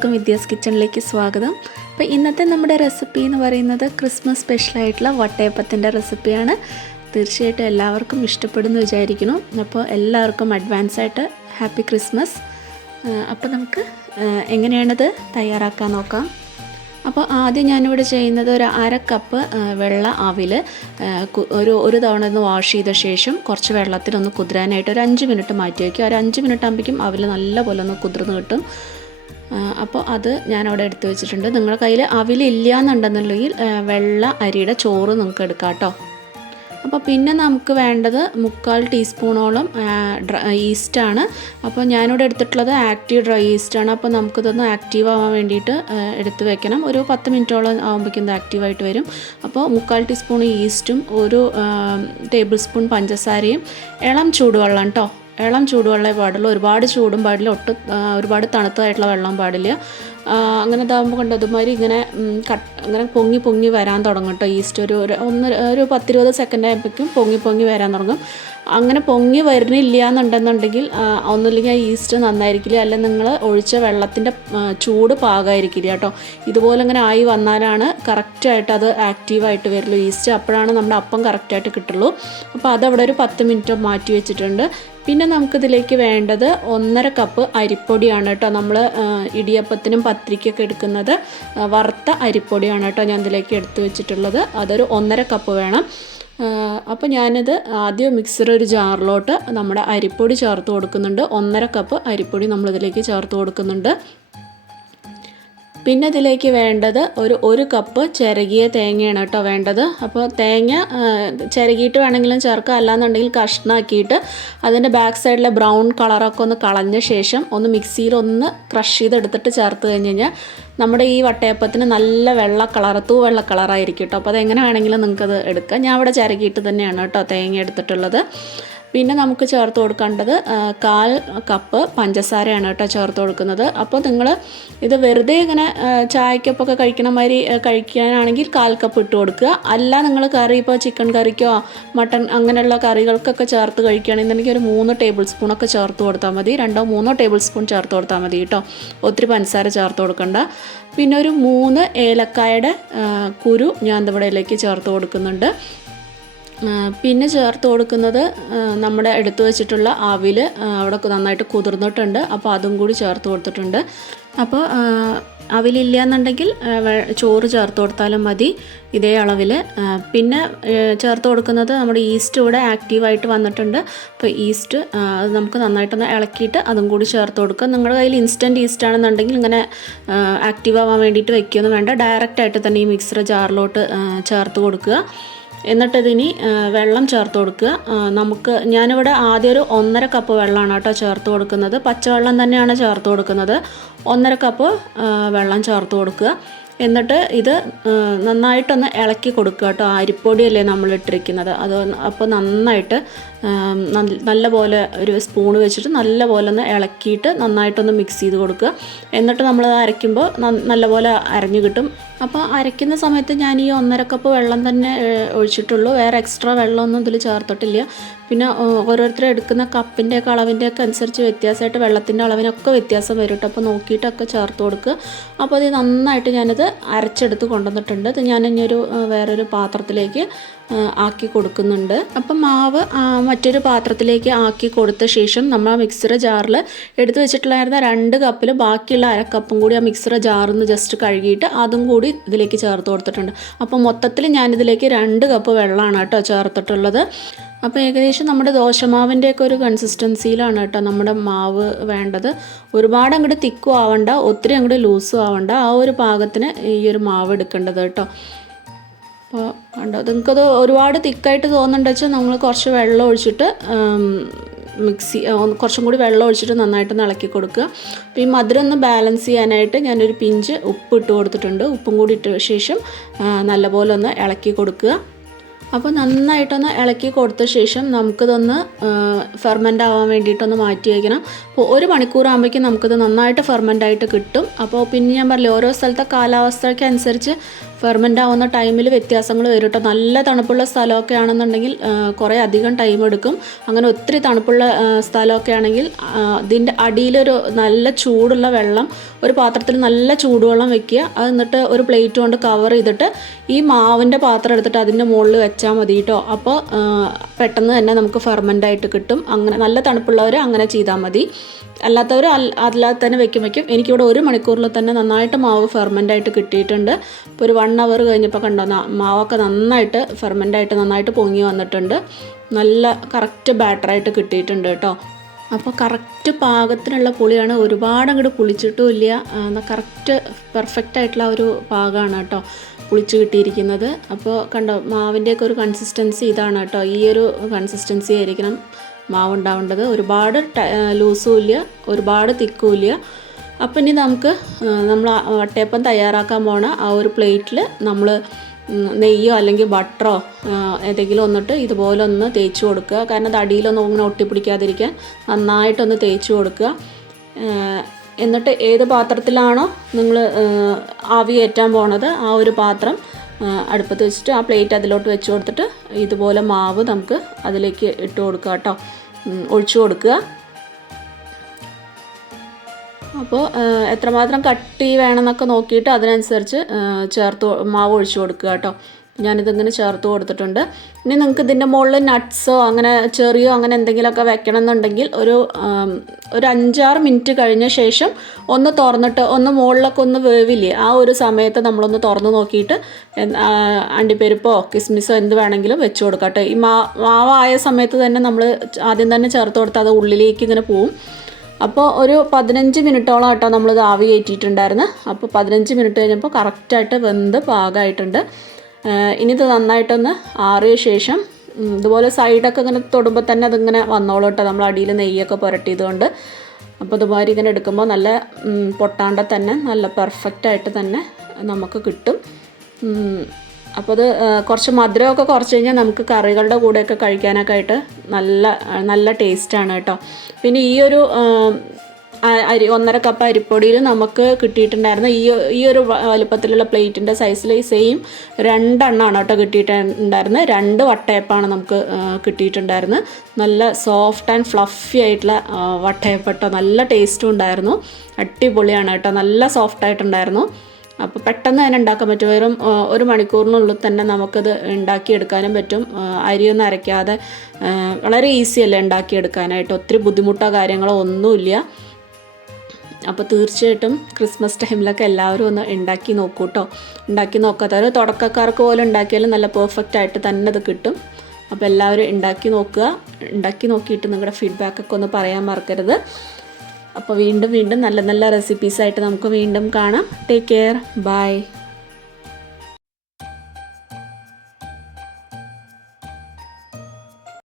എല്ലാവർക്കും വിദ്യാസ് കിച്ചണിലേക്ക് സ്വാഗതം. അപ്പോൾ ഇന്നത്തെ നമ്മുടെ റെസിപ്പി എന്ന് പറയുന്നത് ക്രിസ്മസ് സ്പെഷ്യലായിട്ടുള്ള വട്ടയപ്പത്തിന്റെ റെസിപ്പിയാണ്. തീർച്ചയായിട്ടും എല്ലാവർക്കും ഇഷ്ടപ്പെടുമെന്ന് വിചാരിക്കുന്നു. അപ്പോൾ എല്ലാവർക്കും അഡ്വാൻസ് ആയിട്ട് ഹാപ്പി ക്രിസ്മസ് അപ്പോൾ നമുക്ക് എങ്ങനെയാണത് തയ്യാറാക്കാൻ നോക്കാം. അപ്പോൾ ആദ്യം ഞാനിവിടെ ചെയ്യുന്നത് ഒരു അര കപ്പ് വെള്ള ആവിൽ ഒരു ഒരു തവണ ഒന്ന് വാഷ് ചെയ്ത ശേഷം കുറച്ച് വെള്ളത്തിൽ ഒന്ന് കുതിരാനായിട്ട് ഒരു അഞ്ച് മിനിറ്റ് മാറ്റി വയ്ക്കുക. ഒരു അഞ്ച് മിനിറ്റ് ആകുമ്പോഴേക്കും അവിൽ നല്ലപോലെ ഒന്ന് കുതിർന്ന് കിട്ടും. അപ്പോൾ അത് ഞാൻ അവിടെ എടുത്തു വെച്ചിട്ടുണ്ട്. നിങ്ങളുടെ കയ്യിൽ അവിലില്ല എന്നുണ്ടെന്നുണ്ടെങ്കിൽ വെള്ള അരിയുടെ ചോറ് നിങ്ങൾക്ക് എടുക്കാം കേട്ടോ. അപ്പോൾ പിന്നെ നമുക്ക് വേണ്ടത് മുക്കാൽ ടീസ്പൂണോളം ഈസ്റ്റാണ്. അപ്പോൾ ഞാനിവിടെ എടുത്തിട്ടുള്ളത് ആക്റ്റീവ് ഡ്രൈ ഈസ്റ്റാണ്. അപ്പോൾ നമുക്കിതൊന്ന് ആക്റ്റീവ് ആവാൻ വേണ്ടിയിട്ട് എടുത്ത് വെക്കണം. ഒരു പത്ത് മിനിറ്റോളം ആകുമ്പോഴേക്കും ഇത് ആക്റ്റീവായിട്ട് വരും. അപ്പോൾ മുക്കാൽ ടീസ്പൂൺ ഈസ്റ്റും ഒരു ടേബിൾ സ്പൂൺ പഞ്ചസാരയും ഇളം ചൂടുവെള്ളം കേട്ടോ. ഇളം ചൂടുവെള്ളമേ പാടുള്ളൂ ഒരുപാട് ചൂടും പാടില്ല ഒട്ടും ഒരുപാട് തണുത്തതായിട്ടുള്ള വെള്ളം പാടില്ല അങ്ങനെ ഇതാകുമ്പോൾ കണ്ടോ അതുമാതിരി ഇങ്ങനെ കട്ട് അങ്ങനെ പൊങ്ങി പൊങ്ങി വരാൻ തുടങ്ങും കേട്ടോ ഈസ്റ്റ് ഒരു ഒരു ഒന്ന് ഒരു പത്തിരുപത് സെക്കൻഡ് ആയപ്പോഴേക്കും പൊങ്ങി പൊങ്ങി വരാൻ തുടങ്ങും. അങ്ങനെ പൊങ്ങി വരുന്നില്ല എന്നുണ്ടെന്നുണ്ടെങ്കിൽ ഒന്നുമില്ലെങ്കിൽ ആ ഈസ്റ്റ് നന്നായിരിക്കില്ല അല്ലെങ്കിൽ നിങ്ങൾ ഒഴിച്ച വെള്ളത്തിന്റെ ചൂട് പാകമായിരിക്കില്ല കേട്ടോ. ഇതുപോലെ ഇങ്ങനെ ആയി വന്നാലാണ് കറക്റ്റായിട്ട് അത് ആക്റ്റീവായിട്ട് വരുള്ളൂ. ഈസ്റ്റ് അപ്പോഴാണ് നമ്മുടെ അപ്പം കറക്റ്റായിട്ട് കിട്ടുള്ളൂ. അപ്പോൾ അതവിടെ ഒരു പത്ത് മിനിറ്റ് മാറ്റി വെച്ചിട്ടുണ്ട്. പിന്നെ നമുക്കിതിലേക്ക് വേണ്ടത് ഒന്നര കപ്പ് അരിപ്പൊടിയാണ് കേട്ടോ. നമ്മൾ ഇടിയപ്പത്തിനും പത്രിക്കൊക്കെ എടുക്കുന്നത് വറുത്ത അരിപ്പൊടിയാണ് കേട്ടോ ഞാൻ ഇതിലേക്ക് എടുത്തു വെച്ചിട്ടുള്ളത്. അതൊരു ഒന്നര കപ്പ് വേണം. അപ്പോൾ ഞാനത് ആദ്യം മിക്സർ ഒരു ജാറിലോട്ട് നമ്മുടെ അരിപ്പൊടി ചേർത്ത് കൊടുക്കുന്നുണ്ട്. ഒന്നര കപ്പ് അരിപ്പൊടി നമ്മളിതിലേക്ക് ചേർത്ത് കൊടുക്കുന്നുണ്ട്. പിന്നെ ഇതിലേക്ക് വേണ്ടത് ഒരു ഒരു കപ്പ് ചിരകിയ തേങ്ങയാണ് കേട്ടോ വേണ്ടത്. അപ്പോൾ തേങ്ങ ചിരകിയിട്ട് വേണമെങ്കിലും ചേർക്കുക അല്ലാന്നുണ്ടെങ്കിൽ കഷ്ണാക്കിയിട്ട് അതിന്റെ ബാക്ക് സൈഡിലെ ബ്രൗൺ കളറൊക്കെ ഒന്ന് കളഞ്ഞ ശേഷം ഒന്ന് മിക്സിയിൽ ഒന്ന് ക്രഷ് ചെയ്തെടുത്തിട്ട് ചേർത്ത് കഴിഞ്ഞ് കഴിഞ്ഞാൽ നമ്മുടെ ഈ വട്ടയപ്പത്തിന് നല്ല വെള്ള കളർ തൂ വെള്ള കളറായിരിക്കും കേട്ടോ അപ്പോൾ അതെങ്ങനെ വേണമെങ്കിലും നിങ്ങൾക്കത് എടുക്കാം. ഞാൻ ഇവിടെ ചിരകിയിട്ട് തന്നെയാണ് കേട്ടോ തേങ്ങ എടുത്തിട്ടുള്ളത്. പിന്നെ നമുക്ക് ചേർത്ത് കൊടുക്കേണ്ടത് കാൽ കപ്പ് പഞ്ചസാരയാണ് കേട്ടോ ചേർത്ത് കൊടുക്കുന്നത്. അപ്പോൾ നിങ്ങൾ ഇത് വെറുതെ ഇങ്ങനെ ചായക്കപ്പൊക്കെ കഴിക്കണ മാതിരി കഴിക്കാനാണെങ്കിൽ കാൽ കപ്പ് ഇട്ട് കൊടുക്കുക. അല്ല നിങ്ങൾ കറി ഇപ്പോൾ ചിക്കൻ കറിക്കോ മട്ടൺ അങ്ങനെയുള്ള കറികൾക്കൊക്കെ ചേർത്ത് കഴിക്കുകയാണെന്നുണ്ടെങ്കിൽ ഒരു മൂന്ന് ടേബിൾ സ്പൂണൊക്കെ ചേർത്ത് കൊടുത്താൽ മതി. രണ്ടോ മൂന്നോ ടേബിൾ സ്പൂൺ ചേർത്ത് കൊടുത്താൽ മതി കേട്ടോ. ഒത്തിരി പഞ്ചസാര ചേർത്ത് കൊടുക്കണ്ട. പിന്നെ ഒരു മൂന്ന് ഏലക്കായുടെ കുരു ഞാൻ ഇവിടെയിലേക്ക് ചേർത്ത് കൊടുക്കുന്നുണ്ട്. പിന്നെ ചേർത്ത് കൊടുക്കുന്നത് നമ്മുടെ എടുത്തു വെച്ചിട്ടുള്ള ആവിൽ അവിടെ നന്നായിട്ട് കുതിർന്നിട്ടുണ്ട്. അപ്പോൾ അതും കൂടി ചേർത്ത് കൊടുത്തിട്ടുണ്ട്. അപ്പോൾ അവിലില്ല എന്നുണ്ടെങ്കിൽ ചോറ് ചേർത്ത് കൊടുത്താലും മതി ഇതേ അളവിൽ പിന്നെ ചേർത്ത് കൊടുക്കുന്നത് നമ്മുടെ ഈസ്റ്റ് ഇവിടെ ആക്റ്റീവായിട്ട് വന്നിട്ടുണ്ട്. അപ്പോൾ ഈസ്റ്റ് അത് നമുക്ക് നന്നായിട്ടൊന്ന് ഇളക്കിയിട്ട് അതും കൂടി ചേർത്ത് കൊടുക്കുക. നിങ്ങളുടെ കയ്യിൽ ഇൻസ്റ്റന്റ് ഈസ്റ്റ് ആണെന്നുണ്ടെങ്കിൽ ഇങ്ങനെ ആക്റ്റീവ് ആവാൻ വേണ്ടിയിട്ട് വെക്കുകയൊന്നും വേണ്ട. ഡയറക്റ്റായിട്ട് തന്നെ ഈ മിക്സർ ജാറിലോട്ട് ചേർത്ത് കൊടുക്കുക. എന്നിട്ടിതിനി വെള്ളം ചേർത്ത് കൊടുക്കുക. നമുക്ക് ഞാനിവിടെ ആദ്യം ഒരു ഒന്നര കപ്പ് വെള്ളമാണ് കേട്ടോ ചേർത്ത് കൊടുക്കുന്നത്. പച്ചവെള്ളം തന്നെയാണ് ചേർത്ത് കൊടുക്കുന്നത്. ഒന്നര കപ്പ് വെള്ളം ചേർത്ത് കൊടുക്കുക. എന്നിട്ട് ഇത് നന്നായിട്ടൊന്ന് ഇളക്കി കൊടുക്കുക കേട്ടോ. അരിപ്പൊടിയല്ലേ നമ്മൾ ഇട്ടിരിക്കുന്നത്. അത് അപ്പോൾ നന്നായിട്ട് നല്ല പോലെ ഒരു സ്പൂൺ വെച്ചിട്ട് നല്ല പോലെ ഒന്ന് ഇളക്കിയിട്ട് നന്നായിട്ടൊന്ന് മിക്സ് ചെയ്ത് കൊടുക്കുക. എന്നിട്ട് നമ്മൾ അരയ്ക്കുമ്പോൾ നല്ല നല്ലപോലെ അരഞ്ഞു കിട്ടും. അപ്പോൾ അരയ്ക്കുന്ന സമയത്ത് ഞാൻ ഈ ഒന്നര കപ്പ് വെള്ളം തന്നെ ഒഴിച്ചിട്ടുള്ളൂ. വേറെ എക്സ്ട്രാ വെള്ളമൊന്നും ഇതിൽ ചേർത്തിട്ടില്ല. പിന്നെ ഓരോരുത്തർ എടുക്കുന്ന കപ്പിന്റെ ഒക്കെ അളവിന്റെ ഒക്കെ അനുസരിച്ച് വ്യത്യാസമായിട്ട് വെള്ളത്തിന്റെ അളവിനൊക്കെ വ്യത്യാസം വരും കേട്ടോ അപ്പോൾ നോക്കിയിട്ടൊക്കെ ചേർത്ത് കൊടുക്കുക അപ്പോൾ അത് നന്നായിട്ട് ഞാനിത് അരച്ചെടുത്ത് കൊണ്ടുവന്നിട്ടുണ്ട്. ഇത് ഞാൻ ഇനി ഒരു വേറൊരു പാത്രത്തിലേക്ക് ആക്കി കൊടുക്കുന്നുണ്ട്. അപ്പം മാവ് മറ്റൊരു പാത്രത്തിലേക്ക് ആക്കി കൊടുത്ത ശേഷം നമ്മൾ ആ മിക്സർ ജാറിൽ എടുത്തു വെച്ചിട്ടുണ്ടായിരുന്ന രണ്ട് കപ്പിൽ ബാക്കിയുള്ള അരക്കപ്പും കപ്പും കൂടി ആ മിക്സർ ജാറിൽ നിന്ന് ജസ്റ്റ് കഴുകിയിട്ട് അതും കൂടി ഇതിലേക്ക് ചേർത്ത് കൊടുത്തിട്ടുണ്ട്. അപ്പോൾ മൊത്തത്തിൽ ഞാനിതിലേക്ക് രണ്ട് കപ്പ് വെള്ളമാണ് കേട്ടോ ചേർത്തിട്ടുള്ളത്. അപ്പോൾ ഏകദേശം നമ്മുടെ ദോശമാവിന്റെയൊക്കെ ഒരു കൺസിസ്റ്റൻസിയിലാണ് കേട്ടോ നമ്മുടെ മാവ് വേണ്ടത്. ഒരുപാട് അങ്ങോട്ട് തിക്കും ആവണ്ട ഒത്തിരി അങ്ങോട്ട് ലൂസും ആവണ്ട ആ ഒരു പാകത്തിന് ഈ ഒരു മാവ് എടുക്കേണ്ടത് കേട്ടോ. അപ്പോൾ കണ്ടോ നിങ്ങൾക്കത് ഒരുപാട് തിക്കായിട്ട് തോന്നുന്നുണ്ട് വെച്ചാൽ നമ്മൾ കുറച്ച് വെള്ളം ഒഴിച്ചിട്ട് മിക്സി കുറച്ചും കൂടി വെള്ളം ഒഴിച്ചിട്ട് നന്നായിട്ട് ഇളക്കി കൊടുക്കുക. അപ്പോൾ ഈ മധുരം ഒന്ന് ബാലൻസ് ചെയ്യാനായിട്ട് ഞാനൊരു പിഞ്ച് ഉപ്പ് ഇട്ട് കൊടുത്തിട്ടുണ്ട്. ഉപ്പും കൂടി ഇട്ട ശേഷം നല്ലപോലെ ഒന്ന് ഇളക്കി കൊടുക്കുക. അപ്പോൾ നന്നായിട്ടൊന്ന് ഇളക്കി കൊടുത്ത ശേഷം നമുക്കിതൊന്ന് ഫെർമെന്റ് ആവാൻ വേണ്ടിയിട്ടൊന്ന് മാറ്റി വയ്ക്കണം. അപ്പോൾ ഒരു മണിക്കൂറാകുമ്പോഴേക്കും നമുക്കിത് നന്നായിട്ട് ഫെർമെന്റ് ആയിട്ട് കിട്ടും. അപ്പോൾ പിന്നെ ഞാൻ പറഞ്ഞില്ലേ ഓരോ സ്ഥലത്തെ കാലാവസ്ഥയ്ക്ക് അനുസരിച്ച് ഫെർമെന്റ് ആവുന്ന ടൈമിൽ വ്യത്യാസങ്ങൾ വരും കേട്ടോ നല്ല തണുപ്പുള്ള സ്ഥലമൊക്കെ ആണെന്നുണ്ടെങ്കിൽ കുറേ അധികം ടൈം എടുക്കും. അങ്ങനെ ഒത്തിരി തണുപ്പുള്ള സ്ഥലമൊക്കെ ആണെങ്കിൽ ഇതിന്റെ അടിയിലൊരു നല്ല ചൂടുള്ള വെള്ളം ഒരു പാത്രത്തിൽ നല്ല ചൂടുവെള്ളം വെക്കുക. അത് എന്നിട്ട് ഒരു പ്ലേറ്റ് കൊണ്ട് കവർ ചെയ്തിട്ട് ഈ മാവിന്റെ പാത്രം എടുത്തിട്ട് അതിന്റെ മുകളിൽ വെച്ചാൽ മതി കേട്ടോ അപ്പോൾ പെട്ടെന്ന് തന്നെ നമുക്ക് ഫെർമന്റ് ആയിട്ട് കിട്ടും. അങ്ങനെ നല്ല തണുപ്പുള്ളവർ അങ്ങനെ ചെയ്താൽ മതി. അല്ലാത്തവർ അല്ലാതെ തന്നെ വെക്കും വയ്ക്കും എനിക്കിവിടെ ഒരു മണിക്കൂറിൽ തന്നെ നന്നായിട്ട് മാവ് ഫെർമന്റ് ആയിട്ട് കിട്ടിയിട്ടുണ്ട്. ഇപ്പോൾ ഒരു വൺ അവർ കഴിഞ്ഞപ്പോൾ കണ്ടോ മാവൊക്കെ നന്നായിട്ട് ഫെർമന്റ് ആയിട്ട് നന്നായിട്ട് പൊങ്ങി വന്നിട്ടുണ്ട്. നല്ല കറക്റ്റ് ബാറ്ററായിട്ട് കിട്ടിയിട്ടുണ്ട് കേട്ടോ. അപ്പോൾ കറക്റ്റ് പാകത്തിനുള്ള പുളിയാണ് ഒരുപാട് അങ്ങോട്ട് പുളിച്ചിട്ടും ഇല്ല. എന്നാൽ കറക്റ്റ് പെർഫെക്റ്റ് ആയിട്ടുള്ള ഒരു പാകമാണ് കേട്ടോ പുളിച്ച് കിട്ടിയിരിക്കുന്നത്. അപ്പോൾ കണ്ടോ മാവിന്റെയൊക്കെ ഒരു കൺസിസ്റ്റൻസി ഇതാണ് കേട്ടോ. ഈ ഒരു കൺസിസ്റ്റൻസി ആയിരിക്കണം മാവ് ഉണ്ടാവേണ്ടത്. ഒരുപാട് ലൂസും ഇല്ല ഒരുപാട് തിക്കും ഇല്ല. അപ്പം ഇനി നമുക്ക് നമ്മൾ വട്ടയപ്പം തയ്യാറാക്കാൻ പോണ ആ ഒരു പ്ലേറ്റിൽ നമ്മൾ നെയ്യോ അല്ലെങ്കിൽ ബട്ടറോ ഏതെങ്കിലും ഒന്നിട്ട് ഇതുപോലെ ഒന്ന് തേച്ച് കൊടുക്കുക. കാരണം അത് അടിയിലൊന്നും ഇങ്ങനെ ഒട്ടിപ്പിടിക്കാതിരിക്കാൻ നന്നായിട്ടൊന്ന് തേച്ച് കൊടുക്കുക. എന്നിട്ട് ഏത് പാത്രത്തിലാണോ നിങ്ങൾ ആവി ഏറ്റാൻ പോണത് ആ ഒരു പാത്രം അടുപ്പത്ത് വെച്ചിട്ട് ആ പ്ലേറ്റ് അതിലോട്ട് വെച്ച് കൊടുത്തിട്ട് ഇതുപോലെ മാവ് നമുക്ക് അതിലേക്ക് ഇട്ട് കൊടുക്കുക കേട്ടോ. ഒഴിച്ചു കൊടുക്കുക. അപ്പോൾ എത്രമാത്രം കട്ടി വേണമെന്നൊക്കെ നോക്കിയിട്ട് അതിനനുസരിച്ച് ചേർത്ത് മാവ് ഒഴിച്ചു കൊടുക്കുക കേട്ടോ. ഞാനിതിങ്ങനെ ചേർത്ത് കൊടുത്തിട്ടുണ്ട്. ഇനി നിങ്ങൾക്ക് ഇതിന്റെ മുകളിൽ നട്ട്സോ അങ്ങനെ ചെറിയോ അങ്ങനെ എന്തെങ്കിലുമൊക്കെ വെക്കണം എന്നുണ്ടെങ്കിൽ ഒരു ഒരു അഞ്ചാറ് മിനിറ്റ് കഴിഞ്ഞ ശേഷം ഒന്ന് തുറന്നിട്ട് ഒന്ന് മുകളിലൊക്കെ ഒന്ന് വേവില്ലേ ആ ഒരു സമയത്ത് നമ്മളൊന്ന് തുറന്ന് നോക്കിയിട്ട് അണ്ടിപ്പരിപ്പോ കിസ്മിസോ എന്ത് വേണമെങ്കിലും വെച്ച് കൊടുക്കാം കേട്ടോ. ഈ മാവായ സമയത്ത് തന്നെ നമ്മൾ ആദ്യം തന്നെ ചേർത്ത് കൊടുത്താൽ അത് ഉള്ളിലേക്ക് ഇങ്ങനെ പോവും. അപ്പോൾ ഒരു പതിനഞ്ച് മിനിറ്റോളം കേട്ടോ നമ്മളിത് ആവി കയറ്റിയിട്ടുണ്ടായിരുന്നു. അപ്പോൾ പതിനഞ്ച് മിനിറ്റ് കഴിഞ്ഞപ്പോൾ കറക്റ്റായിട്ട് വെന്ത് പാകമായിട്ടുണ്ട് ഇനിയിത് നന്നായിട്ടൊന്ന് ആറിയ ശേഷം ഇതുപോലെ സൈഡൊക്കെ ഇങ്ങനെ തൊടുമ്പോൾ തന്നെ അതിങ്ങനെ വന്നോളൂ കേട്ടോ. നമ്മൾ അടിയിൽ നെയ്യൊക്കെ പുരട്ടിയതുകൊണ്ട്. അപ്പോൾ ഇതുമാതിരി ഇങ്ങനെ എടുക്കുമ്പോൾ നല്ല പൊട്ടാണ്ട തന്നെ നല്ല പെർഫെക്റ്റായിട്ട് തന്നെ നമുക്ക് കിട്ടും. അപ്പോൾ അത് കുറച്ച് മധുരമൊക്കെ കുറച്ച് കഴിഞ്ഞാൽ നമുക്ക് കറികളുടെ കൂടെയൊക്കെ കഴിക്കാനൊക്കെ ആയിട്ട് നല്ല നല്ല ടേസ്റ്റാണ് കേട്ടോ. പിന്നെ ഈ ഒരു അരി ഒന്നര കപ്പ് അരിപ്പൊടിയിൽ നമുക്ക് കിട്ടിയിട്ടുണ്ടായിരുന്ന ഈ ഈ ഒരു വലുപ്പത്തിലുള്ള പ്ലേറ്റിന്റെ സൈസിൽ ഈ സെയിം രണ്ടെണ്ണമാണ് കേട്ടോ കിട്ടിയിട്ടുണ്ടായിരുന്നത്. രണ്ട് വട്ടയപ്പാണ് നമുക്ക് കിട്ടിയിട്ടുണ്ടായിരുന്നത്. നല്ല സോഫ്റ്റ് ആൻഡ് ഫ്ലഫി ആയിട്ടുള്ള വട്ടയപ്പ വട്ടയപ്പട്ടോ നല്ല ടേസ്റ്റും ഉണ്ടായിരുന്നു. അടിപൊളിയാണ് കേട്ടോ. നല്ല സോഫ്റ്റ് ആയിട്ടുണ്ടായിരുന്നു. അപ്പോൾ പെട്ടെന്ന് തന്നെ ഉണ്ടാക്കാൻ പറ്റും. വെറും ഒരു മണിക്കൂറിനുള്ളിൽ തന്നെ നമുക്കത് ഉണ്ടാക്കിയെടുക്കാനും പറ്റും. അരിയൊന്നും അരയ്ക്കാതെ വളരെ ഈസി അല്ലേ ഉണ്ടാക്കിയെടുക്കാനായിട്ട്. ഒത്തിരി ബുദ്ധിമുട്ടോ കാര്യങ്ങളോ ഒന്നുമില്ല. അപ്പോൾ തീർച്ചയായിട്ടും ക്രിസ്മസ് ടൈമിലൊക്കെ എല്ലാവരും ഒന്ന് ഉണ്ടാക്കി നോക്കൂ കേട്ടോ ഉണ്ടാക്കി നോക്കാത്തവർ തുടക്കക്കാർക്ക് പോലും ഉണ്ടാക്കിയാലും നല്ല പെർഫെക്റ്റ് ആയിട്ട് തന്നെ അത് കിട്ടും. അപ്പോൾ എല്ലാവരും ഉണ്ടാക്കി നോക്കുക. ഉണ്ടാക്കി നോക്കിയിട്ട് നിങ്ങളുടെ ഫീഡ്ബാക്കൊക്കെ ഒന്ന് പറയാൻ മറക്കരുത്. അപ്പോൾ വീണ്ടും വീണ്ടും നല്ല നല്ല റെസിപ്പീസായിട്ട് നമുക്ക് വീണ്ടും കാണാം. Take care bye